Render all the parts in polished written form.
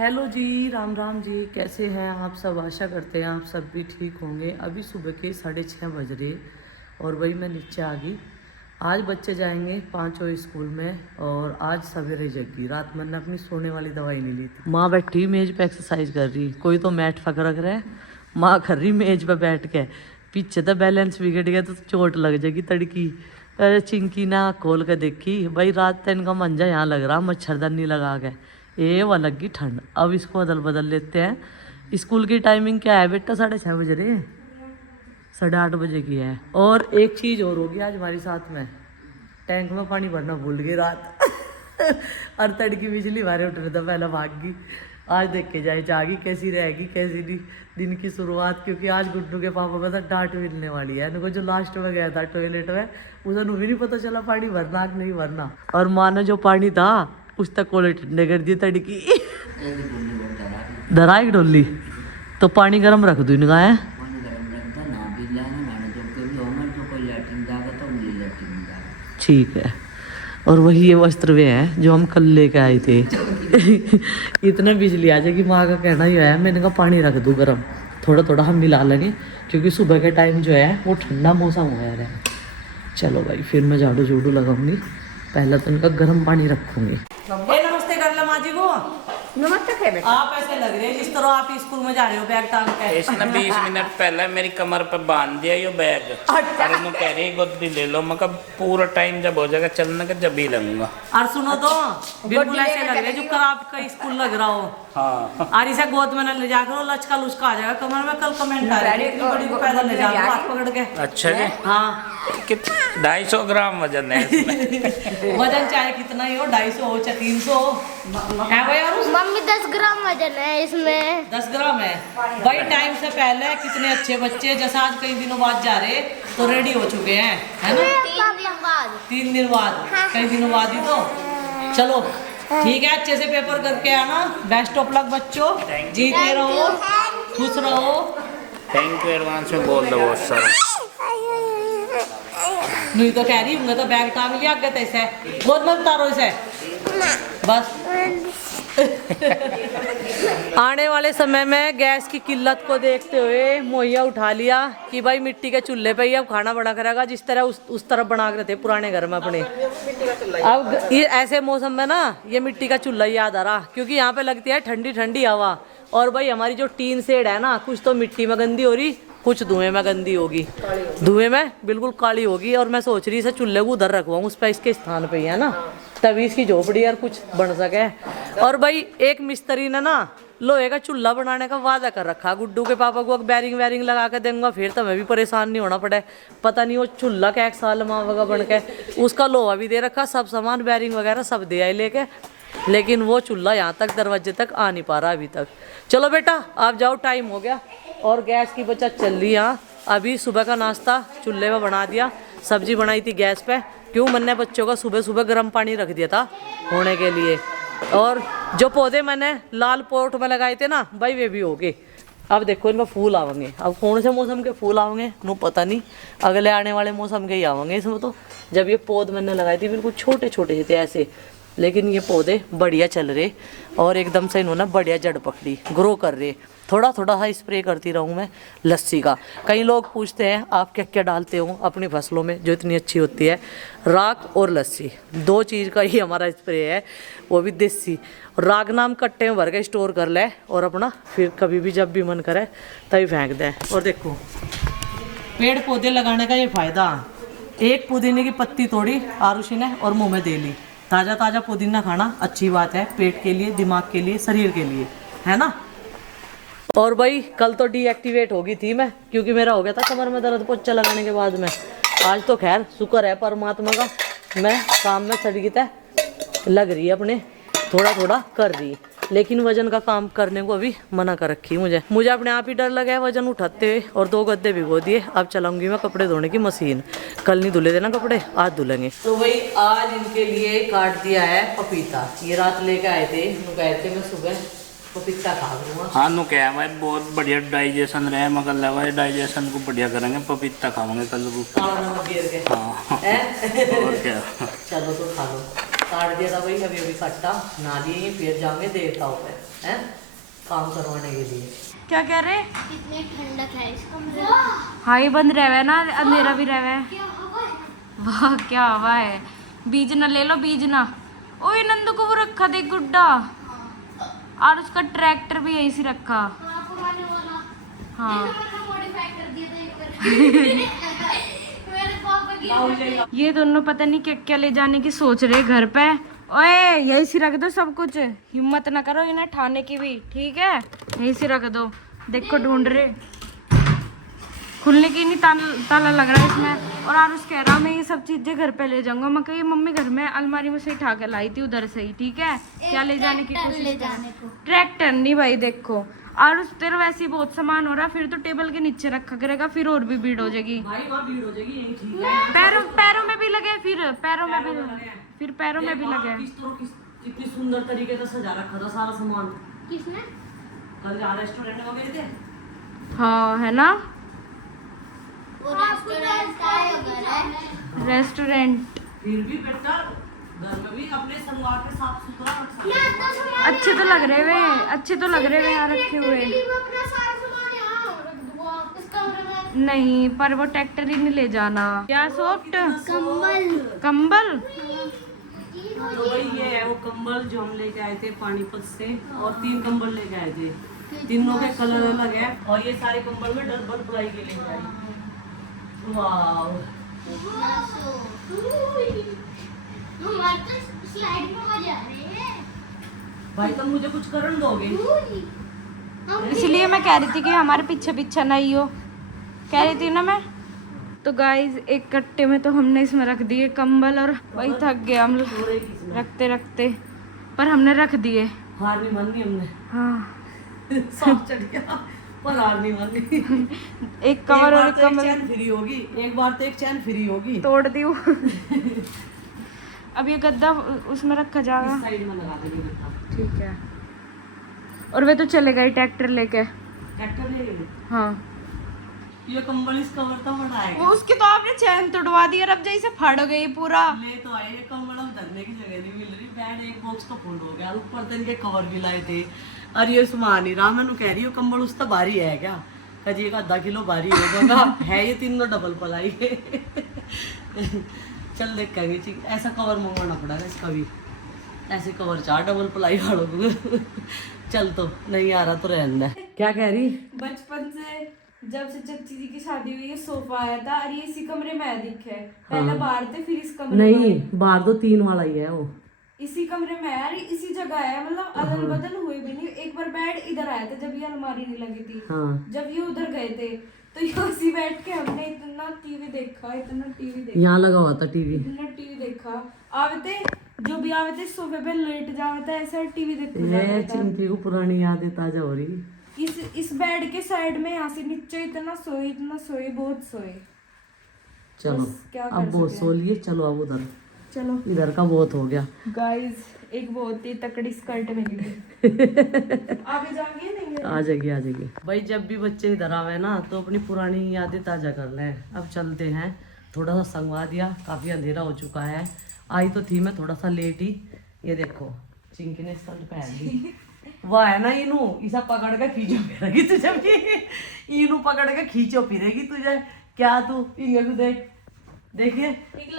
Hello जी, राम राम जी, कैसे हैं आप सब। आशा करते हैं आप सब भी ठीक होंगे। अभी सुबह के 6:30 बज रहे और वही मैं नीचे आ गई। आज बच्चे जाएंगे पाँचों स्कूल में और आज सवेरे जगी। रात मैंने अपनी सोने वाली दवाई नहीं ली थी। माँ बैठी मेज पे एक्सरसाइज कर रही, कोई तो मैट फक रख रहा है, माँ कर रही मेज पे बैठ के। पीछे तो बैलेंस बिगड़ गया तो चोट लग जाएगी तड़की। अरे चिंकी ना खोल के देखी भाई, रात तक इनका मंजा यहाँ लग रहा, मच्छरदानी लगा के ये वो लगी ठंड। अब इसको बदल लेते हैं। स्कूल की टाइमिंग क्या है बेटा? 6:30 बज रहे, 8:30 बजे की है। और एक चीज़ और होगी आज हमारे साथ में, टैंक में पानी भरना भूल गई रात और तड़की बिजली मारे उठ रहे था, पहले भाग गई। आज देख के जाए जागी कैसी रहेगी कैसी नहीं दिन की शुरुआत, क्योंकि आज गुड्डू के पापा को तो डांट मिलने वाली है। इनको जो लास्ट में गया था टॉयलेट में, उसे भी नहीं पता चला पानी भरना कि नहीं भरना, और माँ ने जो पानी था उस तक कोले ठंडे कर दिए तड़की धरा एक डोली। तो पानी गर्म रख दू इनका है। ठीक है। और वही ये वस्त्र वे हैं जो हम कल लेके आए थे इतना बिजली आ जाएगी, माँ का कहना ही है। मैंने कहा पानी रख दूँ गर्म, थोड़ा थोड़ा हम मिला लेंगे, क्योंकि सुबह के टाइम जो है वो ठंडा मौसम हो रहा है। चलो भाई, फिर मैं झाड़ू झूडू लगाऊंगी, पहले तो इनका गर्म पानी रखूंगी। नमस्ते कर लो माँ जी को। नमस्ते बेटा। आप ऐसे लग रहे हैं जिस तरह आप स्कूल में जा रहे हो बैग टांग के। इसने 20 मिनट पहले मेरी कमर पर बांध दिया ये बैग। और मैं कह रही गोदी ले लो, मैं कब पूरा टाइम जब हो जाएगा चलने का जब ही लगूंगा। और सुनो तो बिल्कुल ऐसे लग रहे हैं जो कर आपका स्कूल लग रहा हो। हाँ। और इसे गोद में ले जाकर लचका लुचका आ जाएगा कमर में। कल कमेंट आ रहा है इतनी बड़ी को पैदल ले जाकर हाथ पकड़ के। अच्छा जी। हाँ। 250 ग्राम वजन है वजन चाहे कितना ही हो, 250 हो चाहे 300 हो। मम्मी 10 ग्राम वजन है इसमें। 10 ग्राम है भाई। टाइम से पहले कितने अच्छे बच्चे, जैसे आज कई दिनों बाद जा रहे तो रेडी हो चुके हैं, है ना? 3 दिन बाद कई दिनों बाद ही तो। चलो ठीक है, अच्छे से पेपर करके आना। बेस्ट ऑफ लक बच्चों, जीते रहो, खुश रहो। थैंक यू एडवांस में बोल दो बहुत सारा। नहीं तो कह रही हूँ तो बैग टांग लिया आगे तैसे गोद में उतारो इसे बस आने वाले समय में गैस की किल्लत को देखते हुए मोहिया उठा लिया कि भाई मिट्टी के चूल्हे पे ही अब खाना बना करेगा, जिस तरह उस तरफ बना कर थे पुराने घर में अपने। अब ये ऐसे मौसम में ना ये मिट्टी का चूल्हा याद आ रहा, क्योंकि यहाँ पे लगती है ठंडी ठंडी हवा। और भाई हमारी जो टीन शेड है ना, कुछ तो मिट्टी में गंदी हो रही, कुछ धुएं में गंदी होगी, धुएं में बिल्कुल काली होगी। और मैं सोच रही इसे चूल्हे को उधर रखवाऊँ, उस पर इसके स्थान पे ही है ना, तभी इसकी झोपड़ी यार कुछ बन सके। और भाई एक मिस्त्री ने ना लोहे का चूल्हा बनाने का वादा कर रखा गुड्डू के पापा को, बैरिंग वैरिंग लगा के देंगे, फिर तो मैं भी परेशान नहीं होना पड़े। पता नहीं वो चूल्हा का 1 साल मांगा बन के, उसका लोहा भी दे रखा, सब सामान बैरिंग वगैरह सब दे आए लेके, लेकिन वो चूल्हा यहाँ तक दरवाजे तक आ नहीं पा रहा अभी तक। चलो बेटा आप जाओ, टाइम हो गया। और गैस की बचत चल रही है। अभी सुबह का नाश्ता चूल्हे में बना दिया, सब्जी बनाई थी गैस पे, क्यों मैंने बच्चों का सुबह सुबह गर्म पानी रख दिया था होने के लिए। और जो पौधे मैंने लाल पोट में लगाए थे ना भाई, वे भी हो गए। अब देखो इनका फूल आवेंगे। अब कौन से मौसम के फूल आवेंगे नो पता नहीं, अगले आने वाले मौसम के ही आवेंगे इसमें तो। जब ये पौध मैंने लगाए थे बिल्कुल छोटे छोटे थे ऐसे, लेकिन ये पौधे बढ़िया चल रहे और एकदम से इन्होंने बढ़िया जड़ पकड़ी, ग्रो कर रहे। थोड़ा थोड़ा सा स्प्रे करती रहूँ मैं लस्सी का। कई लोग पूछते हैं आप क्या क्या डालते हो अपनी फसलों में जो इतनी अच्छी होती है। राख और लस्सी 2 चीज़ का ही हमारा स्प्रे है, वो भी देसी। राख नाम कट्टे में भर के स्टोर कर ले और अपना फिर कभी भी जब भी मन करे तभी फेंक दें। और देखो पेड़ पौधे लगाने का ये फ़ायदा, एक पुदीने की पत्ती तोड़ी आरुषि ने और मुँह में दे ली। ताज़ा ताज़ा पुदीना खाना अच्छी बात है, पेट के लिए, दिमाग के लिए, शरीर के लिए, है ना? और भाई कल तो डीएक्टिवेट हो गई थी मैं, क्योंकि मेरा हो गया था कमर में दर्द पोछा लगाने के बाद में। आज तो खैर शुक्र है परमात्मा का, मैं काम में सड़ गई लग रही है अपने, थोड़ा थोड़ा कर रही, लेकिन वजन का काम करने को अभी मना कर रखी मुझे अपने आप ही डर लगा है वजन उठाते हुए। और 2 गद्दे भिगो दिए, अब चलाऊंगी मैं कपड़े धोने की मशीन। कल नहीं धुले देना कपड़े, आज धुलेंगे। तो भाई आज इनके लिए काट दिया है पपीता, ये रात लेके आए थे, कहे थे मैं सुबह पपीता खा लूँगा। हाँ नु क्या है, बहुत बढ़िया डाइजेशन रहे, मगर लगा डाइजेशन को बढ़िया करेंगे, पपीता खाओगे कल को। हाँ और क्या। चलो तो खा लो, काट दिया था भाई, अभी अभी कट्टा ना लिए, फिर जाएंगे देवताओं पे। है काम करवाने के लिए। क्या कह रहे? कितनी ठंडक है इस कमरे हाँ ये बंद रहे है ना, अंधेरा भी रहे है। वाह क्या हवा है। बीज ना ले लो, बीज ना। ओए नंदू को वो रखा देख गुड्डा, और उसका ट्रैक्टर भी यही से रखा। हाँ मेरे पापा की ये दोनों पता नहीं क्या क्या ले जाने की सोच रहे घर पे। ओए यही से रख दो सब कुछ, हिम्मत ना करो इन्हें ठाने की भी, ठीक है? यही से रख दो। देखो ढूंढ रहे, खुलने की नहीं ताला लग रहा है इसमें। और आरुष कह रहा मैं ये सब चीजें घर पे ले जाऊंगा। मैं कही मम्मी घर में अलमारी में से उठा के लाई थी उधर से ही, ठीक है? क्या ले जाने की कोशिश ले जाने को ट्रैक्टर नहीं भाई। देखो आरुष तेरा वैसे ही बहुत सामान हो रहा, फिर तो टेबल के नीचे रखा करेगा, फिर और भी भीड़ हो जाएगी। भाई वहाँ भीड़ हो जाएगी, यही ठीक है। पैरों में भी लगे, फिर पैरों में भी लगे। कितनी सुंदर तरीके से सजा रखा था सारा सामान। किसने? कल जहाँ रेस्टोरेंट में गए थे। हाँ है ना, वो रेस्टोरेंट का है। रेस्टोरेंट। फिर भी बेटा घर में भी अपने संगवार के साफ सुथरा रख सकते हैं। अच्छे तो लग रहे वे, अच्छे तो लग रहे वे यहाँ रखे हुए। अपना सारा सामान यहाँ रख दूंगा इस कमरे में। नहीं पर वो ट्रैक्टर ही नहीं ले जाना। क्या सॉफ्ट कंबल? तो भाई ये है वो कंबल जो हम लेके आए थे पानीपत से, और 3 कंबल लेके आए थे। तीनों के कलर अलग है, और ये सारे कंबल में डबल प्लाई के लेके आई। वाह हमारे तो स्लाइड में मजा आ रही है भाई, तुम मुझे कुछ करन दोगे? इसलिए मैं कह रही थी कि हमारे पीछे पीछे नहीं हो, कह रही थी ना मैं। तो गाइस एक कट्टे में तो हमने इसमें रख दिए कंबल, और वही थक गया हम रखते रखते, पर हमने रख दिए। हार नहीं मानी हमने। हाँ सब चढ़ गया पर हार नहीं मानी। एक कवर और एक एक कंबल चैन फ्री होगी, एक बार तो एक चैन फ्री होगी। तोड़ दी वो। अब ये गद्दा उसमें रखा जाएगा, इस साइड में लगा देंगे गद्दा। ठीक है। और वे तो चले गए ट्रैक्टर लेके। ट्रैक्टर ले गए। हाँ ये कंबल इस कवर तो बढ़ाएगा। वो उसकी तो आपने चैन तोड़वा दी, और अब जैसे फाड़ गई पूरा। ले तो आए, ये कंबल अब धरने की जगह नहीं मिल रही। बेड एक बॉक्स तो फुल हो गया, ऊपर तो इनके कवर भी लाए थे। और ये सुमान ही रहा, मैंने कह रही हूँ कंबल उस तो भारी है क्या? कजी एक आधा किलो भारी होगा। है ये तीनों डबल पलाई है। चल देख कहेंगे ऐसा कवर मंगवाना पड़ेगा इसका भी। ऐसे कवर 4 डबल प्लाई वालों को। चल तो नहीं आ रहा तो रहने दे। क्या कह रही? बचपन से जब से चच्ची जी की शादी हुई, ये सोफा आया था, और ये इसी कमरे में दिखे। पहले बाहर थे, फिर इस कमरे में। नहीं, बाहर तो 3 वाला ही है वो। इसी कमरे में है, इसी जगह है, मतलब अदल बदल हुए भी नहीं। एक बार बेड इधर आया था जब ये अलमारी नहीं लगी थी। हाँ। जब ये उधर गए थे तो ये उसी बैठ के हमने इतना टीवी देखा, यहाँ लगा हुआ था टीवी। इतना टीवी देखा। आवे थे जो भी आवे थे सोफे पे लेट जावे थे, ऐसे टीवी देखते ये चिंकी को पुरानी यादें ताजा हो रही। इस बेड के साइड में यहाँ से नीचे इतना सोए, बहुत सोए। चलो बस क्या कर अब बहुत सो लिए, चलो अब उधर। चलो इधर का बहुत हो गया। गाइस एक बहुत ही तकड़ी स्कर्ट निकली। आगे जाएंगे नहीं? आ जाएगी भाई। जब भी बच्चे इधर आवे ना तो अपनी पुरानी यादें ताजा कर लें। अब चलते हैं, थोड़ा सा संगवा दिया, काफी अंधेरा हो चुका है। आई तो थी मैं थोड़ा सा लेट ही। ये देखो चिंकी ने शर्ट पहन ली। वह है ना इनू इसा पकड़ के खींचो फिरेगी तुझे भी। इनू पकड़ के खींचो फिरेगी तुझे। क्या तू इंगे को देख, देखिए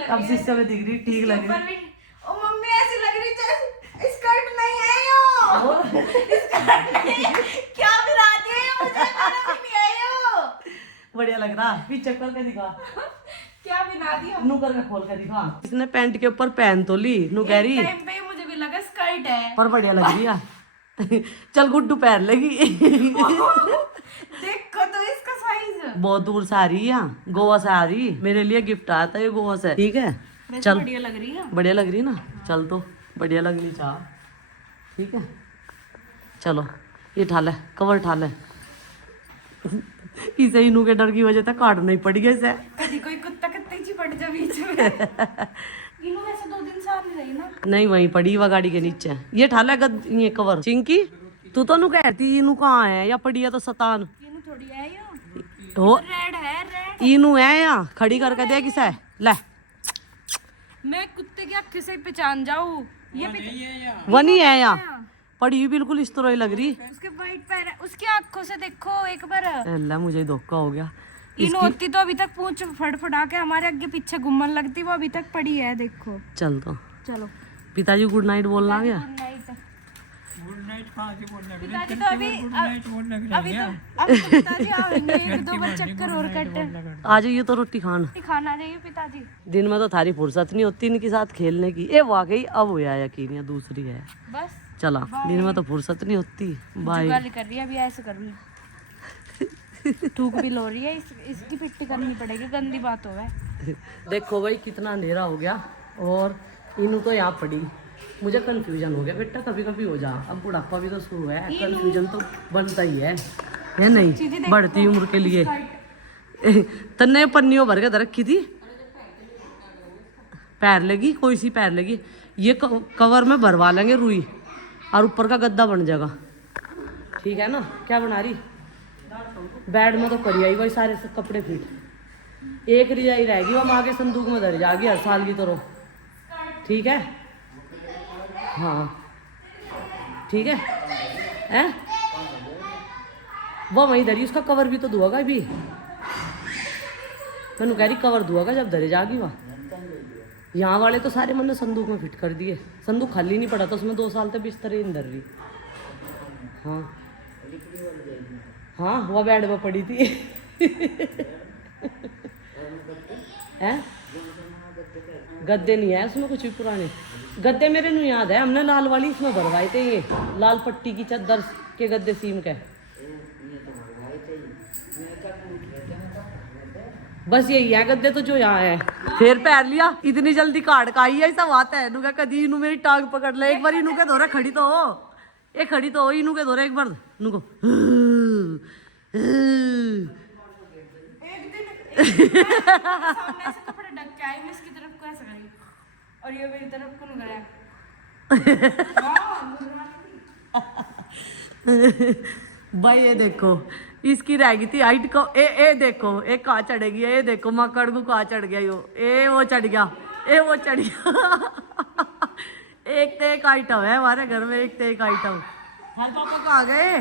अब शीशे में दिख रही, ठीक लग रही। ओ मम्मी ऐसी लग रही जैसे स्कर्ट नहीं है यो। स्कर्ट नहीं है। क्या गिराती है ये मुझे, मेरा भी नहीं है यो। बढ़िया लग रहा, पीछे करके दिखा। क्या बिना दिया? नू करके खोल के दिखा। इसने पैंट के ऊपर पहन तो ली, नू कह रही टाइम पे मुझे भी लगा स्कर्ट है, पर बढ़िया लग रही है। चल गुड्डू पहन लेगी। देखो तो इसका साइज। बहुत दूर से आ रही है, गोवा से आ रही। मेरे लिए गिफ्ट आया था ये गोवा से, ठीक है? चल बढ़िया लग रही है। बढ़िया लग रही है ना? चल तो बढ़िया लगनी चाह, ठीक है? चलो ये ठा ले, कवर ठा ले। इसे इनू के डर की वजह से काटना ही पड़ गया इसे। कभी कोई कुत्ता कत्ते चिपट जा बीच में। इनो वैसे 2 दिन से आ नहीं रही ना। नहीं वहीं पड़ी हुआ गाड़ी के नीचे। ये ठा ले ये कवर। चिंकी तू तो नु कहती इनू कहाँ है, या पड़ी है तो शतान। इनो थोड़ी है यो, हो रेड है रेड। इनू है या खड़ी करके दे किसे ले। मैं कुत्ते की आँखें से पहचान जाऊँ। ये वो नहीं है या पड़ी हुई बिल्कुल इस तरह ही लग रही। उसके वाइट पैर है, उसकी आंखों से देखो एक बार। अल्लाह मुझे धोखा हो गया। इन होती तो अभी तक पूंछ फड़फड़ा के हमारे आगे पीछे घूमन लगती, वो अभी तक पड़ी है देखो। चल तो चलो पिताजी गुड नाइट बोलना आ गया। गुड नाइट पिताजी तो अभी तो पिताजी आएंगे, 1-2 बार चक्कर और कट आ जाइए तो रोटी खाना। खाना चाहिए पिताजी। दिन में तो थारी फुर्सत नहीं होती इनके साथ खेलने की। ये वाकई अब हुआ यकीन, या दूसरी है। बस चला दिन में तो फुर्सत नहीं होती। बाय। जुगाली कर रही है अभी, ऐसे कर रही है। थूक भी लो रही है, इसकी पिट्टी करनी पड़ेगी, गंदी बात हो गई। देखो भाई कितना अंधेरा हो गया और इनू तो यहाँ पड़ी। मुझे कंफ्यूजन हो गया बेटा, कभी कभी हो जा। अब बुढ़ापा भी तो शुरू है, कंफ्यूजन तो बनता ही है नहीं बढ़ती उम्र के लिए। तन्ने पन्नियों भर के तो रखी थी, पैर लगी कोई सी पैर लगी। ये कवर में भरवा लेंगे रुई और ऊपर का गद्दा बन जाएगा। ठीक है ना? क्या बना रही? बेड में तो करी आई भाई सारे सब कपड़े फिट। एक रिजाई रहेगी, वो माँ के संदूक में धर जाएगी हर साल की तरह। ठीक है? हाँ ठीक है। हैं? वो वहीं धरी, उसका कवर भी तो धुआगा भी। मैंने कह रही कवर धुआगा जब धरे जागी वहाँ। यहाँ वाले तो सारे मैंने संदूक में फिट कर दिए। संदूक खाली नहीं पड़ा था, उसमें 2 साल तक बिस्तर ही धर रही। हाँ हाँ वो बेड में पड़ी थी। हैं? गद्दे नहीं है उसमें कुछ भी पुराने। गद्दे मेरे नू याद है, हमने लाल वाली इसमें भरवाए थे, ये लाल पट्टी की चादर के गद्दे सीम के। बस यही है गद्दे तो जो यहाँ है। फिर पैर लिया, इतनी जल्दी काट का आई है, ऐसा बात है। नु कदी इनू मेरी टांग पकड़ ले एक बार, इनू के धोरे खड़ी तो हो, ये खड़ी तो हो, इनू के धोरे एक बार नु को। सामने से कपड़े ढक के आई, मैं इसकी तरफ को ऐसे करी और ये मेरी तरफ को गया। भाई ये देखो इसकी रह गई थी हाइट को। ए देखो एक कहाँ चढ़ेगी, ये देखो मकड़ को कहाँ चढ़ गया यो। ए वो चढ़ गया, ए वो चढ़ गया। एक तो एक आइटम है हमारे घर में, एक तो एक आइटम। पापा कहाँ गए?